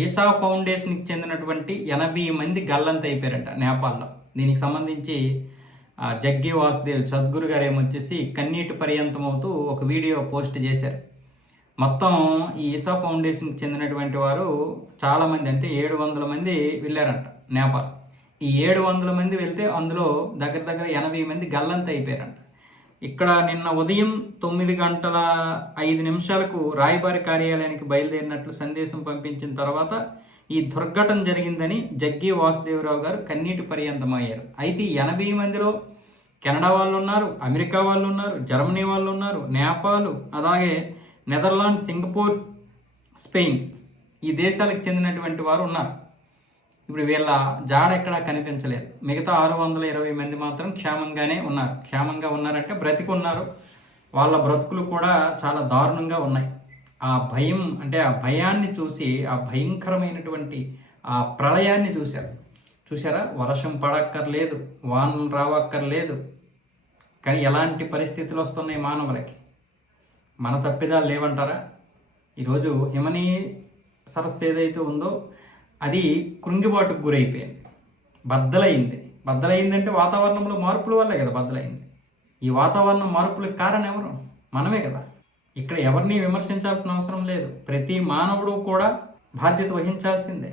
ఈసా ఫౌండేషన్కి చెందినటువంటి 80 మంది గల్లంత అయిపోయారంట నేపాల్లో. దీనికి సంబంధించి జగ్గి వాసుదేవ్ సద్గురు గారు ఏమొచ్చేసి కన్నీటి పర్యంతం అవుతూ ఒక వీడియో పోస్ట్ చేశారు. మొత్తం ఈ ఈసా ఫౌండేషన్కి చెందినటువంటి వారు చాలామంది, అంటే 700 మంది వెళ్ళారంట నేపాల్. ఈ 700 మంది వెళ్తే అందులో దగ్గర దగ్గర 80 మంది గల్లంత అయిపోయారంట. ఇక్కడ నిన్న ఉదయం 9:05 రాయబారి కార్యాలయానికి బయలుదేరినట్లు సందేశం పంపించిన తర్వాత ఈ దుర్ఘటన జరిగిందని జగ్గి వాసుదేవరావు గారు కన్నీటి పర్యంతమయ్యారు. అయితే ఈ 80 మందిలో కెనడా వాళ్ళు ఉన్నారు, అమెరికా వాళ్ళు ఉన్నారు, జర్మనీ వాళ్ళు ఉన్నారు, నేపాల్, అలాగే నెదర్లాండ్, సింగపూర్, స్పెయిన్, ఈ దేశాలకు చెందినటువంటి వారు ఉన్నారు. ఇప్పుడు వీళ్ళ జాడ ఎక్కడా కనిపించలేదు. మిగతా 620 మంది మాత్రం క్షేమంగానే ఉన్నారు. క్షేమంగా ఉన్నారంటే బ్రతికున్నారు. వాళ్ళ బ్రతుకులు కూడా చాలా దారుణంగా ఉన్నాయి. ఆ భయం, అంటే ఆ భయాన్ని చూసి, ఆ భయంకరమైనటువంటి ఆ ప్రళయాన్ని చూసారా? వర్షం పడక్కర్లేదు, వానలు రావక్కర్లేదు, కానీ ఎలాంటి పరిస్థితులు వస్తున్నాయి మానవులకి. మన తప్పిదాలు లేవంటారా? ఈరోజు హిమనీ సరస్సు ఏదైతే ఉందో అది కృంగిబాటుకు గురైపోయింది, బద్దలైందంటే వాతావరణంలో మార్పుల వల్లే కదా బద్దలైంది. ఈ వాతావరణ మార్పులకు కారణం ఎవరు? మనమే కదా. ఇక్కడ ఎవరిని విమర్శించాల్సిన అవసరం లేదు. ప్రతి మానవుడు కూడా బాధ్యత వహించాల్సిందే.